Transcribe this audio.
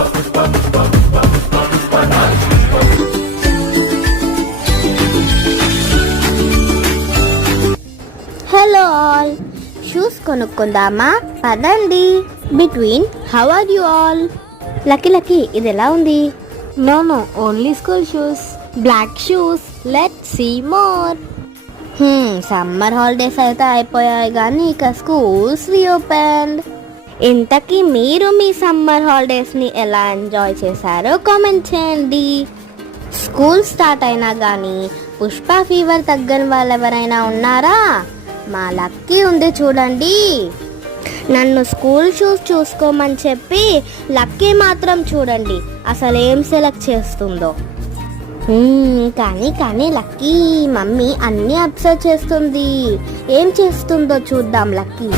Hello all, shoes కొనుక్కుందామా? పదండి. Between, how are you all? Lucky ఇది ఎలా ఉంది? No, only school shoes. Black shoes. Let's see more. Summer holidays అయితే అయిపోయాయి కానీ ఇక స్కూల్స్ రీఓపెన్. ఇంతకీ మీరు మీ సమ్మర్ హాలిడేస్ని ఎలా ఎంజాయ్ చేశారో కామెంట్ చేయండి. స్కూల్ స్టార్ట్ అయినా కానీ పుష్ప ఫీవర్ తగ్గని వాళ్ళు ఎవరైనా ఉన్నారా? మా లక్కీ ఉంది చూడండి. నన్ను స్కూల్ షూస్ చూసుకోమని చెప్పి లక్కీ మాత్రం చూడండి అసలు ఏం సెలెక్ట్ చేస్తుందో. కానీ లక్కీ మమ్మీ అన్నీ అబ్జర్వ్ చేస్తుంది. ఏం చేస్తుందో చూద్దాం లక్కీ.